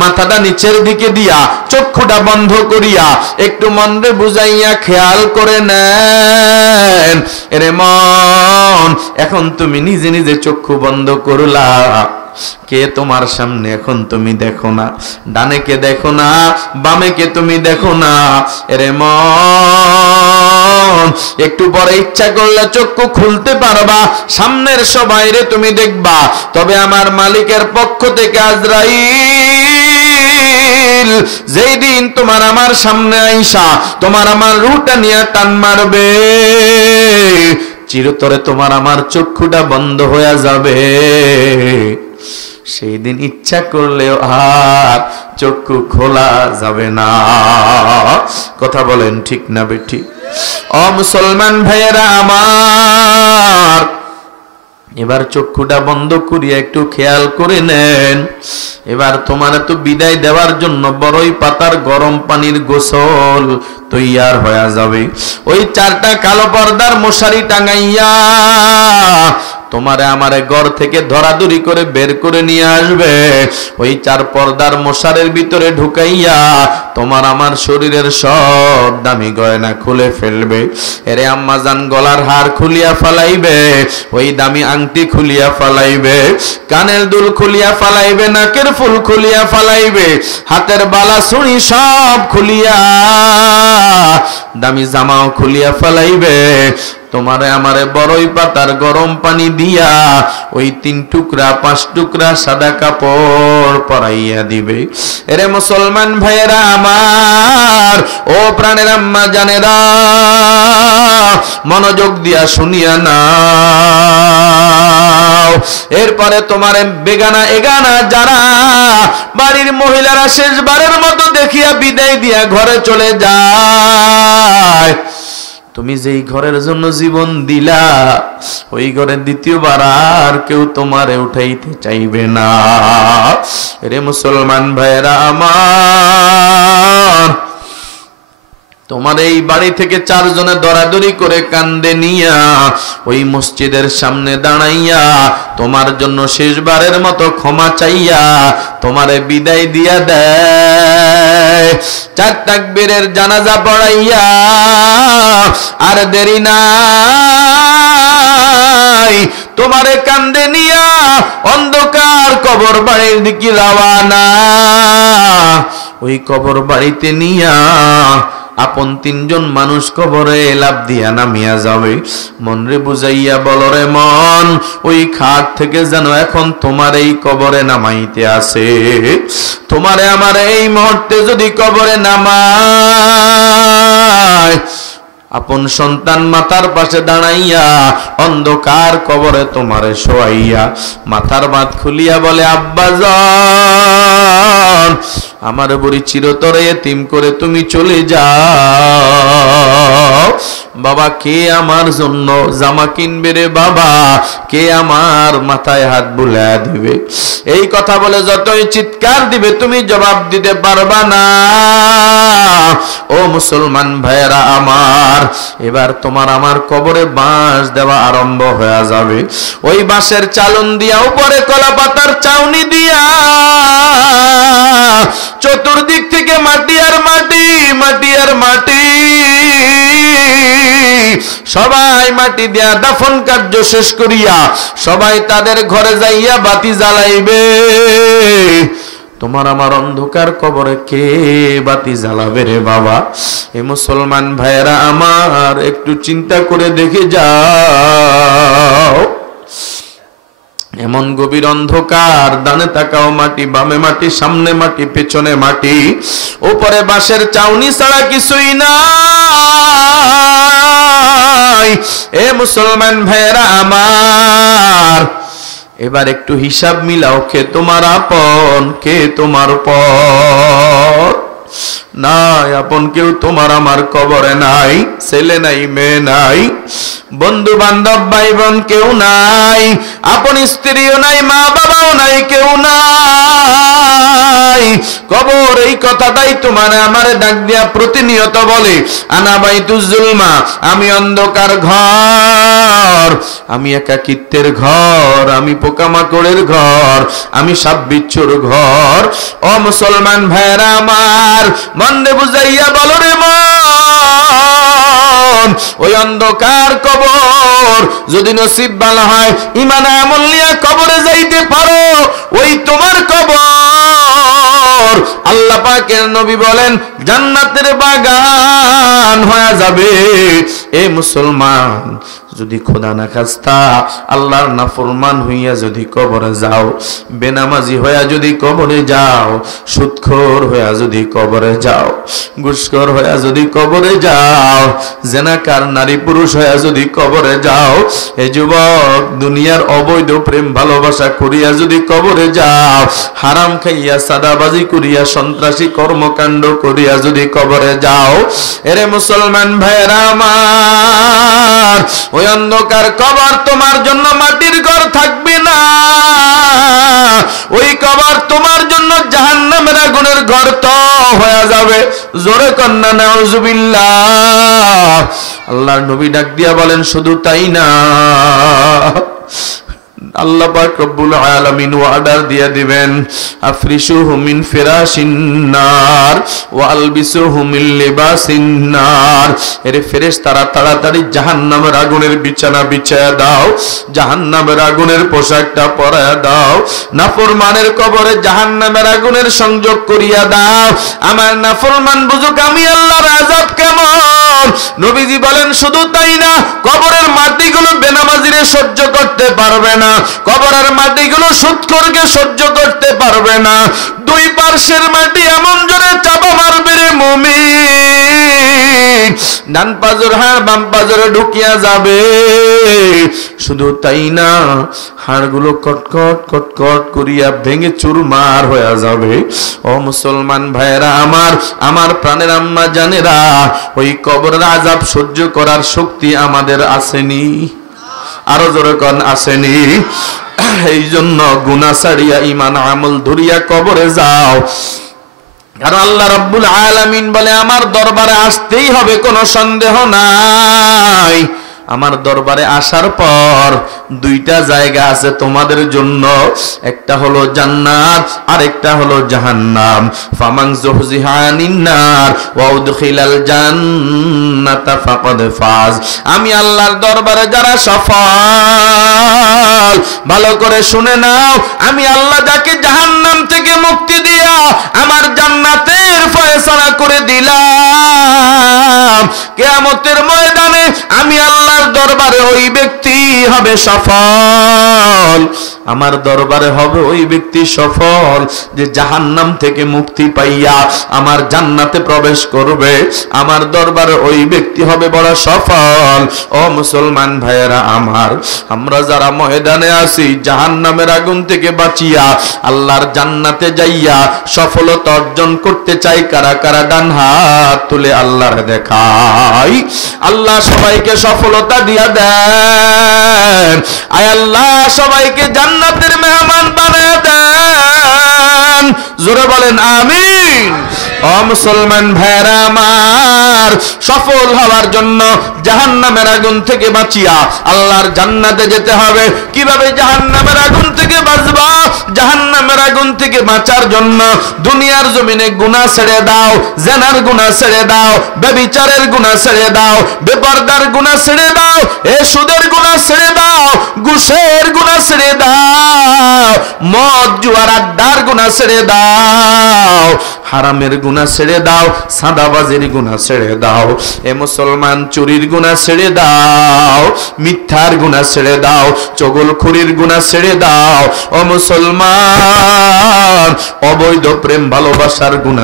মাথাটা নিচের দিকে দিয়া চক্ষুটা বন্ধ করিয়া একটু মনরে বুঝাইয়া খেয়াল করে নেন। এরে মন, এখন তুমি নিজে নিজে চক্ষু বন্ধ করলা, কে তোমার সামনে এখন তুমি দেখো না, ডানে কে দেখো না, বামে কে তুমি দেখো না। এরে মন, একটু পরে ইচ্ছা করলে চক্ষু খুলতে পারবা, সামনের সবাইরে তুমি দেখবা, তবে আমার মালিকের পক্ষ থেকে আজরাইল যেই দিন তোমার আমার সামনে আইসা তোমার আমার রুহটা নিয়ে টান মারবে, চিরতরে তোমার আমার চক্ষুটা বন্ধ হয়ে যাবে। সেই দিন ইচ্ছা করলেও আর চক্ষু খোলা যাবে না। কথা বলেন ঠিক না বেঠি? ও মুসলমান ভাইয়েরা আমার, এবার চক্ষুটা বন্ধ করিয়া একটু খেয়াল করে নেন। এবার তোমার তো বিদায় দেওয়ার জন্য বড়ই পাতার গরম পানির গোসল তৈয়ার হয়ে যাবে। ওই 4টা কালো পর্দার মশারি টাঙাইয়া তোমারে আমারে ঘর থেকে ধরাধরি করে বের করে নিয়ে আসবে। ওই 4 পর্দার মশারের ভিতরে ঢুকাইয়া তোমার আমার শরীরের সব দামি গয়না খুলে ফেলবে। এরে আম্মাজান গলার হার খুলিয়া ফালাইবে, ওই দামি আংটি খুলিয়া ফালাইবে, কানের দুল খুলিয়া ফালাইবে, নাকের ফুল খুলিয়া ফালাইবে, হাতের বালা চুড়ি সব খুলিয়া, দামি জামাও খুলিয়া ফালাইবে। তোমারে আমারে বড়ই পাতার গরম পানি দিয়া ওই 3 টুকরা 5 টুকরা সাদা কাপড় পরাইয়া দিবে। এরে মুসলমান ভাইয়েরা আমার, ও প্রাণের আম্মা জানেরা, মনোযোগ দিয়া শুনিয়া নাও। এরপরে তোমার বেগানা এগানা যারা বাড়ির মহিলারা শেষবারের মতো দেখিয়া বিদায় দিয়া ঘরে চলে যায়, তুমি যেই ঘরের জন্য জীবন দিলা ওই ঘরে দ্বিতীয়বার আর কেউ তোমারে উঠাইতে চাইবে না। রে মুসলমান ভাইরা আমার, তোমার এই বাড়ি থেকে 4 জনে দরাদরি করে কান্দে নিয়া ওই মসজিদের সামনে দাঁড়াইয়া তোমার জন্য শেষবারের মতো ক্ষমা চাইয়া তোমারে বিদায় দিয়া দেয়। 4 তাকবীরের জানাজা পড়াইয়া আর দেরি নাই, তোমারে কান্দে নিয়া অন্ধকার কবর বাড়ির দিকে রওয়ানা। ওই কবর বাড়িতে নিয়া আপন 3 জন মানুষ কবরে লাফ দিয়া নামিয়া যাবে। মনরে বুঝাইয়া বলো রে মন, ওই খাট থেকে যেন এখন তোমার এই কবরে নামাইতে আসে। তোমারে আমার এই মুহূর্তে যদি কবরে নামায়, আপন সন্তান মাথার পাশে দাঁড়াইয়া অন্ধকার কবরে তোমারে শোয়াইয়া মাথার বাঁধ খুলিয়া বলে, আব্বাজান আমার বুড়ি চিরতরে এতিম করে তুমি চলে যাও। বাবা কে আমার জন্য জামা কিনবে রে বাবা, কে আমার মাথায় হাত বুলায়া দিবে? এই কথা বলে যতই চিৎকার দিবে তুমি জবাব দিতে পারবা না। ও মুসলমান ভাইয়েরা আমার, এবার তোমার আমার কবরে বাঁশ দেওয়া আরম্ভ হয়ে যাবে। ওই বাঁশের চালন দিয়া উপরে কলা পাতার চাউনি দিয়া চতুর্দিক থেকে মাটি আর মাটি, মাটি আর মাটি, সবাই মাটি দিয়া দাফন কার্য শেষ করিয়া সবাই তাদের ঘরে যাইয়া বাতি জ্বালাইবে। তোমার আমার অন্ধকার কবরে কে বাতি জ্বালাবে রে বাবা? এ মুসলমান ভাইয়েরা আমার, একটু চিন্তা করে দেখে যাও। এমন গভীর অন্ধকার, ডানে তাকাও মাটি, বামে মাটি, সামনে মাটি, পেছনে মাটি, উপরে বাঁশের চাউনি ছাড়া কিছুই নাই। এ মুসলমান ভাইয়েরা আমার, এবার একটু হিসাব মিলাও, কে তোমার আপন, কে তোমার পর? নাই, আপন কেউ তোমার আমার কবরে নাই। ছেলে নাই, মেয়ে নাই, বন্ধু বান্ধব ভাই বোন কেউ নাই, আপন স্ত্রীও নাই, মা বাবাও নাই, কেউ নাই। কবর এই কথাটাই তোমার আমারে ডাক দিয়া প্রতিনিয়ত বলে, আনা বাইতুজ জুলমা, আমি অন্ধকার ঘর, আমি একাকিত্বের ঘর, আমি পোকামাকড়ের ঘর, আমি সাপ বিচ্ছুর ঘর। ও মুসলমান ভাইরা আমার, মন্দে বুঝাইয়া বলো রে মন, ওই অন্ধকার কবর যদি নসিব ভালো হয়, ঈমান আমল নিয়ে কবরে যাইতে পারো, ওই তোমার কবর আল্লাহ পাকের নবী বলেন জান্নাতের বাগান হয়ে যাবে। এ মুসলমান, যদি খোদা না খাস্তা আল্লাহর নাফরমান হইয়া যদি কবরে যাও, বেনামাজি হইয়া যদি কবরে যাও, সুদখোর হইয়া যদি কবরে যাও, ঘুষখোর হইয়া যদি কবরে যাও, জেনাকার নারী পুরুষ হইয়া যদি কবরে যাও, এ যুবক দুনিয়ার অবৈধ প্রেম ভালোবাসা করিয়া যদি কবরে যাও, হারাম খাইয়া সাদাবাজি করিয়া সন্ত্রাসী কর্মকাণ্ড করিয়া যদি কবরে যাও, এরে মুসলমান ভাইরা আমার, ওই অন্ধকার কবর তোমার জন্য মাটির ঘর থাকবে না, ওই কবর তোমার জন্য জাহান্নামের আগুনের ঘর তো হয়ে যাবে। জোরে কন্না নাউজুবিল্লাহ। আল্লাহর নবী ডাক দিয়া বলেন শুধু তাই না, আল্লাহ পাক রব্বুল আলামিন ওয়ার্ডার দিয়ে দিবেন, আফরিশুহু মিন ফিরাশিন নার ওয়া আলবিসুহু মিন লিবাসিন নার। এর ফেরেশতারা তাড়াতাড়ি জাহান্নামের আগুনের বিছানা বিছায়া দাও, জাহান্নামের আগুনের পোশাকটা পরায়া দাও, নাফরমানের কবরে জাহান্নামের আগুনের সংযোগ করিয়া দাও। আমার নাফরমান বুঝুক আমি আল্লাহর আযাব কেমন। নবীজি বলেন শুধু তাই না, কবরের মাটিগুলো বেনামাজিরে সহ্য করতে পারবে না, কবরের মাটিগুলো সুদখোরকে সহ্য করতে পারবে না, দুই পার্শ্বের মাটি এমন জোরে চাপা মারবে রে মুমিন, ডান পাজর হাড় বাম পাজরে ঢুকিয়া যাবে। শুধু তাই না, হাড়গুলো কটকট কটকট করিয়া ভেঙে চুরমার হয়ে যাবে। ও মুসলমান ভাইরা আমার, আমার প্রাণের আম্মা জানেরা, ওই কবরের আযাব সহ্য করার শক্তি আমাদের আসেনি। আরো জোরে কোন আসেনি? এই জন্য গুনাহ ছাড়িয়া ঈমান আমল ধরিয়া কবরে যাও। কারণ আল্লাহ রাব্বুল আলামিন বলে আমার দরবারে আসতেই হবে, কোনো সন্দেহ নাই। আমার দরবারে আসার পর দুইটা জায়গা আছে তোমাদের জন্য, একটা হলো জান্নাত আর একটা হলো জাহান্নাম। ফামান যুহজিহা আনিন নার ওয়া উদখিলাল জান্নাতা ফাকাদ ফাজ। আমি আল্লাহর দরবারে যারা সফল, ভালো করে শুনে নাও, আমি আল্লাহ যাকে জাহান্নাম থেকে মুক্তি দিয়া আমার জান্নাতের ফয়সালা করে দিলাম, কিয়ামতের ময়দানে আমি আল্লাহর দরবারে ওই ব্যক্তি হবে সফল। আমার দরবারে হবে ওই ব্যক্তি সফল যে জাহান্নাম থেকে মুক্তি পাইয়া আমার জান্নাতে প্রবেশ করবে। আমার দরবারে ওই ব্যক্তি হবে বড় সফল। ও মুসলমান ভাইয়েরা আমার, আমরা যারা ময়দানে আছি জাহান্নামের আগুন থেকে বাঁচিয়া আল্লাহর জান্নাতে যাইয়া সফলতা অর্জন করতে চাই, কারা কারা ডান হাত তুলে আল্লাহর দেখাই। আল্লাহ সবাইকে সফলতা দিয়া দেন। আয় আল্লাহ সবাইকে জান্নাতের মেহমান বানায় দেন। জোরে বলেন আমিন। ও মুসলমান ভাইরা আমার, সফল হওয়ার জন্য জাহান্নামের আগুন থেকে বাঁচিয়া আল্লাহর জান্নাতে যেতে হবে। কিভাবে জাহান্নামের আগুন থেকে বাঁচবা? জাহান্নামের আগুন থেকে বাঁচার জন্য দুনিয়ার জমিনে গুনাহ ছেড়ে দাও, জিনার গুনাহ ছেড়ে দাও, ব্যভিচারের গুনাহ ছেড়ে দাও, বেপরদার গুনাহ ছেড়ে দাও, এ সুদের গুনাহ ছেড়ে দাও, ঘুষের গুনাহ ছেড়ে দাও, মদ জুয়ার আড্ডার গুনাহ ছেড়ে দাও, হারামের গুনাহ ছেড়ে দাও, সাদাবাজির গুনাহ ছেড়ে দাও। এ মুসলমান চুরির গুনাহ ছেড়ে দাও, মিথ্যার গুনাহ ছেড়ে দাও, চগলখুরির গুনাহ ছেড়ে দাও। ও মুসলমান অবৈধ প্রেম ভালোবাসার গুনাহ